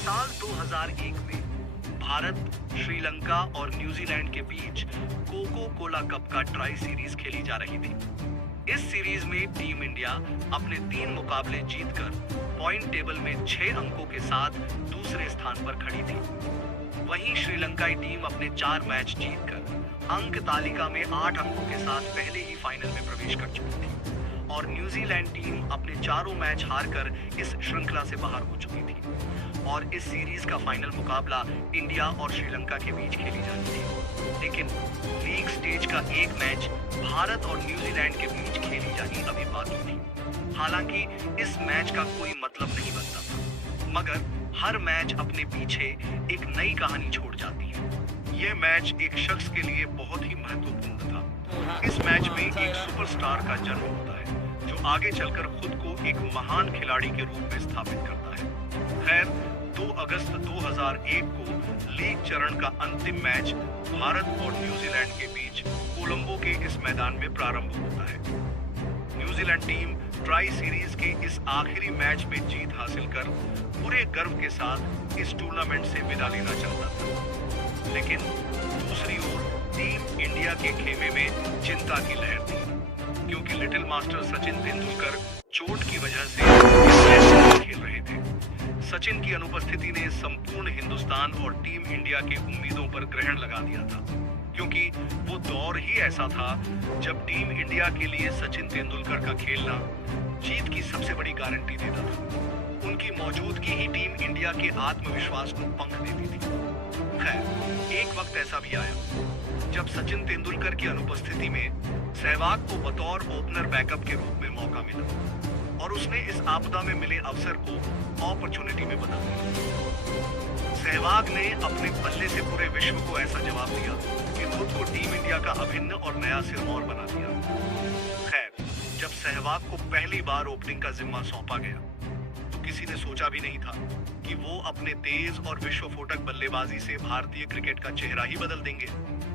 साल 2001 में भारत, श्रीलंका और न्यूजीलैंड के बीच कोको कोला कप का ट्राई सीरीज खेली जा रही थी। इस सीरीज में टीम इंडिया अपने 3 मुकाबले जीतकर पॉइंट टेबल में 6 अंकों के साथ दूसरे स्थान पर खड़ी थी। वहीं श्रीलंकाई टीम अपने 4 मैच जीतकर अंक तालिका में 8 अंकों के साथ पहले ही फाइनल में प्रवेश कर चुकी थी और न्यूजीलैंड टीम अपने चारों मैच हारकर इस श्रृंखला से बाहर हो चुकी थी और इस सीरीज का फाइनल मुकाबला इंडिया और श्रीलंका के बीच खेली जानी थी। लेकिन लीग स्टेज का एक मैच भारत और न्यूजीलैंड के बीच खेली जानी अभी बाकी थी। हालांकि इस मैच का कोई मतलब नहीं बनता था, मगर हर मैच अपने पीछे एक नई कहानी छोड़ जाती है। यह मैच एक शख्स के लिए बहुत ही महत्वपूर्ण था। इस मैच में एक सुपरस्टार का जन्म होता है जो आगे चलकर खुद को एक महान खिलाड़ी के रूप में स्थापित करता है। खैर, 2 अगस्त 2001 को लीग चरण का अंतिम मैच भारत और न्यूजीलैंड के बीच कोलंबो के इस मैदान में प्रारंभ होता है। न्यूजीलैंड टीम ट्राई सीरीज के इस आखिरी मैच में जीत हासिल कर पूरे गर्व के साथ इस टूर्नामेंट से विदा लेना चाहता था। लेकिन दूसरी ओर टीम इंडिया के खेमे में चिंता की लहर थी, क्योंकि लिटिल मास्टर सचिन तेंदुलकर चोट की वजह से इस मैच नहीं खेल रहे थे। सचिन की अनुपस्थिति ने संपूर्ण हिंदुस्तान और टीम इंडिया की उम्मीदों पर ग्रहण लगा दिया था, क्योंकि वो दौर ही ऐसा था जब टीम इंडिया के लिए सचिन तेंदुलकर का खेलना जीत की सबसे बड़ी गारंटी देता था। उनकी मौजूदगी ही टीम इंडिया के आत्मविश्वास को पंख देती थी। खैर, एक वक्त ऐसा भी आया जब सचिन तेंदुलकर की अनुपस्थिति में सहवाग को बतौर ओपनर बैकअप के रूप में मौका मिला और उसने इस आपदा में मिले अवसर को अपॉर्चुनिटी में बदल दिया। सहवाग ने अपने बल्ले से पूरे विश्व को ऐसा जवाब दिया कि खुद को टीम इंडिया का अभिन्न और नया सिरमौर बना दिया। खैर, जब सहवाग को पहली बार ओपनिंग का जिम्मा सौंपा गया तो किसी ने सोचा भी नहीं था कि वो अपने तेज और विश्वफोटक बल्लेबाजी से भारतीय क्रिकेट का चेहरा ही बदल देंगे।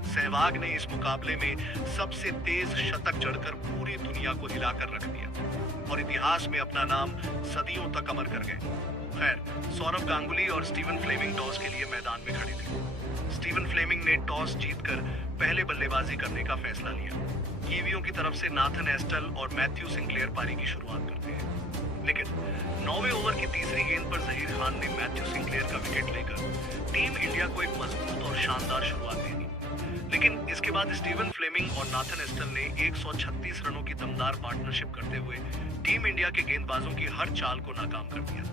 सहवाग ने इस मुकाबले में सबसे तेज शतक जड़कर पूरी दुनिया को हिलाकर रख दिया और इतिहास में अपना नाम सदियों तक अमर कर गए। खैर, सौरव गांगुली और स्टीवन फ्लेमिंग टॉस के लिए मैदान में खड़े थे। स्टीवन फ्लेमिंग ने टॉस जीतकर पहले बल्लेबाजी करने का फैसला लिया। कीवियों की तरफ से नाथन एस्टल और मैथ्यू सिंक्लेयर पारी की शुरुआत करते हैं, लेकिन 9वें ओवर की तीसरी गेंद पर जहीर खान ने मैथ्यू सिंक्लेयर का विकेट लेकर टीम इंडिया को एक मजबूत और शानदार शुरुआत दे दी। लेकिन इसके बाद स्टीवन फ्लेमिंग और नाथन एस्टल ने 136 रनों की दमदार पार्टनरशिप करते हुए टीम इंडिया के गेंदबाजों की हर चाल को नाकाम कर दिया।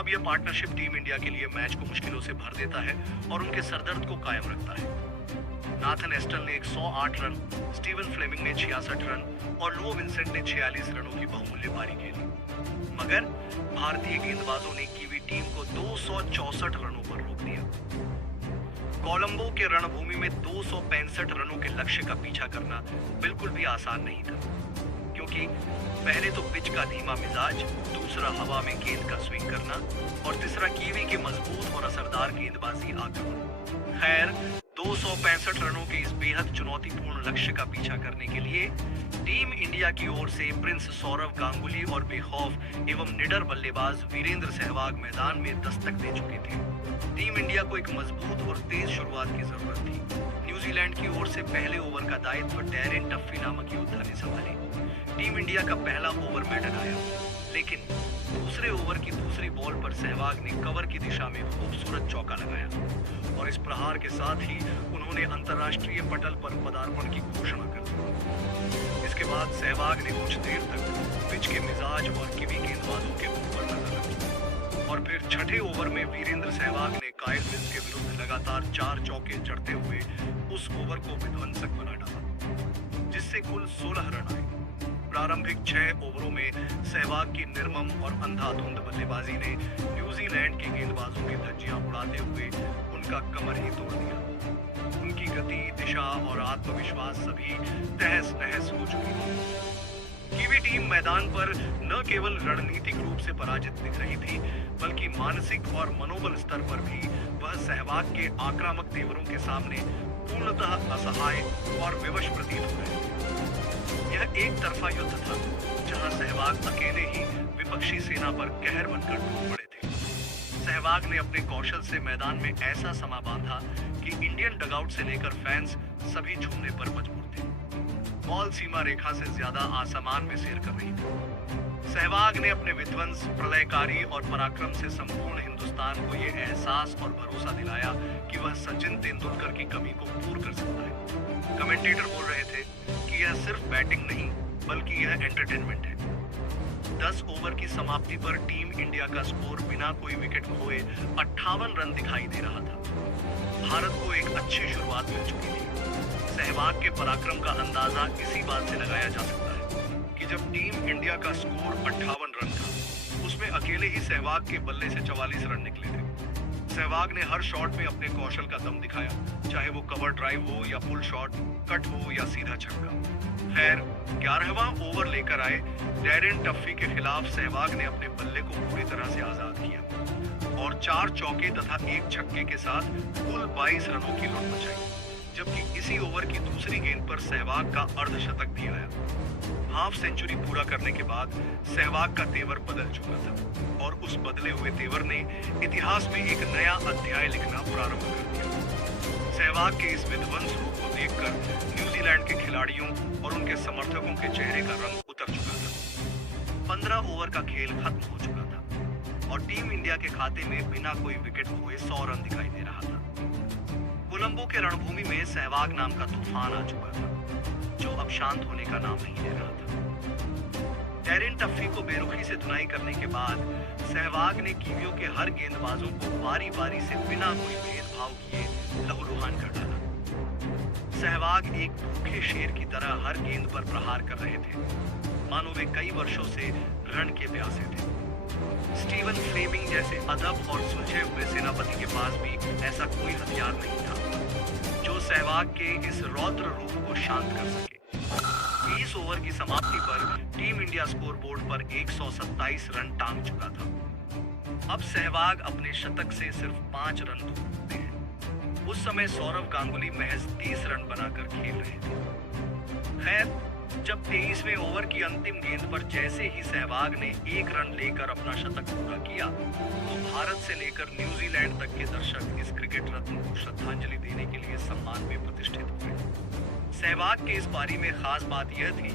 अब यह पार्टनरशिप टीम इंडिया के लिए मैच को मुश्किलों से भर देता है और उनके सरदर्द को कायम रखता है। नाथन एस्टल ने 108 रन, स्टीवन फ्लेमिंग ने 66 रन और लो विंसेंट ने 46 रनों की बहुमूल्य पारी खेली। मगर भारतीय गेंदबाजों ने कीवी टीम को 264 रनों पर रोक दिया। कोलंबो के रणभूमि में 265 रनों के लक्ष्य का पीछा करना बिल्कुल भी आसान नहीं था, क्योंकि पहले तो पिच का धीमा मिजाज, दूसरा हवा में गेंद का स्विंग करना और तीसरा कीवी के मजबूत और असरदार गेंदबाजी आक्रमण। खैर, 265 रनों के इस बेहद चुनौतीपूर्ण लक्ष्य का पीछा करने के लिए टीम इंडिया की ओर से प्रिंस सौरव गांगुली और बेखौफ एवं निडर बल्लेबाज वीरेंद्र सहवाग मैदान में दस्तक दे चुके थे। टीम इंडिया को एक मजबूत और तेज शुरुआत की जरूरत थी। न्यूजीलैंड की ओर से पहले ओवर का दायित्व डैरेन टफ्फी नामक योद्धा ने संभाले। टीम इंडिया का पहला ओवर बैटर आया, लेकिन दूसरे ओवर की दूसरी बॉल पर सहवाग ने कवर की दिशा में खूबसूरत चौका लगाया और इस प्रहार के साथ ही उन्होंने अंतर्राष्ट्रीय पटल पर पदार्पण की घोषणा कर दी। इसके बाद सहवाग ने कुछ देर तक पिच के मिजाज और कीवी गेंदबाजों के ऊपर नजर रखी और फिर छठे ओवर में वीरेंद्र सहवाग ने काइल विल्स के विरुद्ध लगातार 4 चौके जड़ते हुए उस ओवर को विध्वंसक बना डाला, जिससे कुल 16 रन आए। प्रारंभिक 6 ओवरों में सहवाग की निर्मम और अंधाधुंध बल्लेबाजी ने न्यूजीलैंड के गेंदबाजों की धज्जियां उड़ाते हुए उनका कमर ही तोड़ दिया। उनकी गति, दिशा और आत्मविश्वास सभी तहस नहस हो चुकी थी। कीवी टीम मैदान पर न केवल रणनीतिक रूप से पराजित दिख रही थी, बल्कि मानसिक और मनोबल स्तर पर भी वह सहवाग के आक्रामक तेवरों के सामने पूर्णतः असहाय और विवश प्रतीत हो रहे थे। यह एक तरफा युद्ध था, जहां सहवाग अकेले ही विपक्षी सेना पर कहर बनकर टूट पड़े थे। सहवाग ने अपने कौशल से मैदान में ऐसा समा बांधा कि इंडियन डगआउट से लेकर फैंस सभी झूमने पर मजबूर थे। बॉल सीमा रेखा से ज्यादा आसमान में सैर कर रही थी। सहवाग ने अपने विध्वंस, प्रलयकारी और पराक्रम से संपूर्ण हिंदुस्तान को यह एहसास और भरोसा दिलाया कि वह सचिन तेंदुलकर की कमी को पूर्ण कर सकता है। कमेंटेटर बोल रहे थे कि यह सिर्फ बैटिंग नहीं बल्कि यह एंटरटेनमेंट है। 10 ओवर की समाप्ति पर टीम इंडिया का स्कोर बिना कोई विकेट खोए 58 रन दिखाई दे रहा था। भारत को एक अच्छी शुरुआत मिल चुकी थी। सहवाग के पराक्रम का अंदाजा इसी बात से लगाया जा सकता है कि जब टीम इंडिया का स्कोर 58 रन था, उसमें अकेले ही सहवाग के बल्ले से 44 रन निकले थे। सहवाग ने हर शॉट में अपने कौशल का दम दिखाया, चाहे वो कवर ड्राइव हो या पुल शॉट, कट हो या सीधा छक्का। खैर, 11वां ओवर लेकर आए डैरेन टफी के खिलाफ सहवाग ने अपने बल्ले को पूरी तरह से आजाद किया और 4 चौके तथा 1 छक्के के साथ कुल 22 रनों की लूट मचाई। जबकि इसी ओवर की दूसरी गेंद पर सहवाग का अर्धशतक भी आया। हाफ सेंचुरी पूरा करने के बाद सहवाग का तेवर बदल चुका था और उस बदले हुए तेवर ने इतिहास में एक नया अध्याय लिखना प्रारंभ कर दिया। सहवाग के इस विध्वंस रूप को देखकर न्यूजीलैंड के खिलाड़ियों और उनके समर्थकों के चेहरे का रंग उतर चुका था। 15 ओवर का खेल खत्म हो चुका था और टीम इंडिया के खाते में बिना कोई विकेट खोए 100 रन दिखाई दे रहा था। कोलंबो के रणभूमि में सहवाग नाम का तूफान आ चुका था, जो अब शांत होने का नाम नहीं ले रहा था। डैरेन टफी को बेरुखी से धुनाई करने के बाद सहवाग ने कीवियों के हर गेंदबाजों को बारी बारी से बिना कोई भेदभाव किए लहूलुहान कर डाला। सहवाग एक भूखे शेर की तरह हर गेंद पर प्रहार कर रहे थे, मानो वे कई वर्षों से रण के प्यासे थे। स्टीवन फ्लेमिंग जैसे अदब और सुलझे हुए सेनापति के पास भी ऐसा कोई हथियार नहीं था जो सहवाग के इस रौद्र रूप को शांत कर सके। 20 ओवर की समाप्ति पर टीम इंडिया स्कोर बोर्ड पर 127 रन टांग चुका था। अब सहवाग अपने शतक से सिर्फ 5 रन दूर होते हैं। उस समय सौरव गांगुली महज 30 रन बनाकर खेल रहे थे। खैर, जब 23वें ओवर की अंतिम गेंद पर जैसे ही सहवाग ने 1 रन लेकर अपना शतक पूरा किया, तो भारत से लेकर न्यूजीलैंड तक के दर्शक इस क्रिकेट रत्न को श्रद्धांजलि देने के लिए सम्मान में प्रतिष्ठित हुए। सहवाग के इस पारी में खास बात यह थी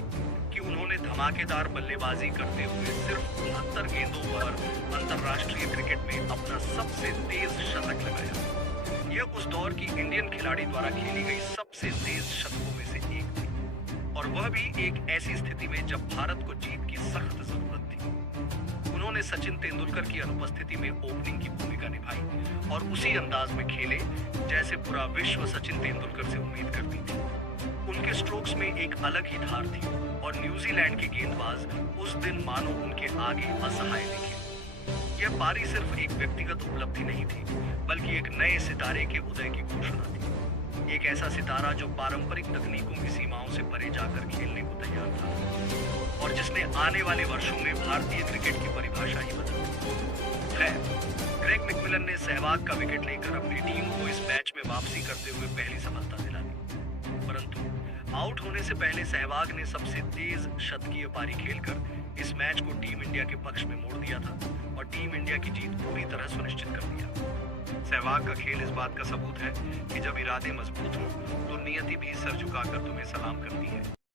कि उन्होंने धमाकेदार बल्लेबाजी करते हुए सिर्फ 69 गेंदों पर अंतर्राष्ट्रीय क्रिकेट में अपना सबसे तेज शतक लगाया। यह उस दौर की इंडियन खिलाड़ी द्वारा खेली गई सबसे तेज शतकों में से एक थी, और वह भी एक ऐसी स्थिति में जब भारत को जीत की सख्त जरूरत थी। उन्होंने सचिन तेंदुलकर की अनुपस्थिति में ओपनिंग की भूमिका निभाई और उसी अंदाज में खेले जैसे पूरा विश्व सचिन तेंदुलकर से उम्मीद करती थी। उनके स्ट्रोक्स में एक अलग ही धार थी और न्यूजीलैंड के गेंदबाज उस दिन मानो उनके आगे असहाय दिखे। यह पारी सिर्फ एक व्यक्तिगत उपलब्धि नहीं थी, बल्कि एक नए सितारे के उदय की घोषणा थी। एक ऐसा सितारा जो पारंपरिक तकनीकों की सीमाओं से परे जाकर खेलने को तैयार था और जिसने आने वाले वर्षों में भारतीय क्रिकेट की परिभाषा ही बदल दी। खैर, ग्रेग मैकमिलन ने सहवाग का विकेट लेकर अपनी टीम को इस मैच में वापसी करते हुए पहली सफलता दिला दी। परंतु आउट होने से पहले सहवाग ने सबसे तेज शतकीय पारी खेलकर इस मैच को टीम इंडिया के पक्ष में मोड़ दिया था और टीम इंडिया की जीत पूरी तरह सुनिश्चित कर दिया। सहवाग का खेल इस बात का सबूत है कि जब इरादे मजबूत हों तो नियति भी सर झुकाकर तुम्हें सलाम करती है।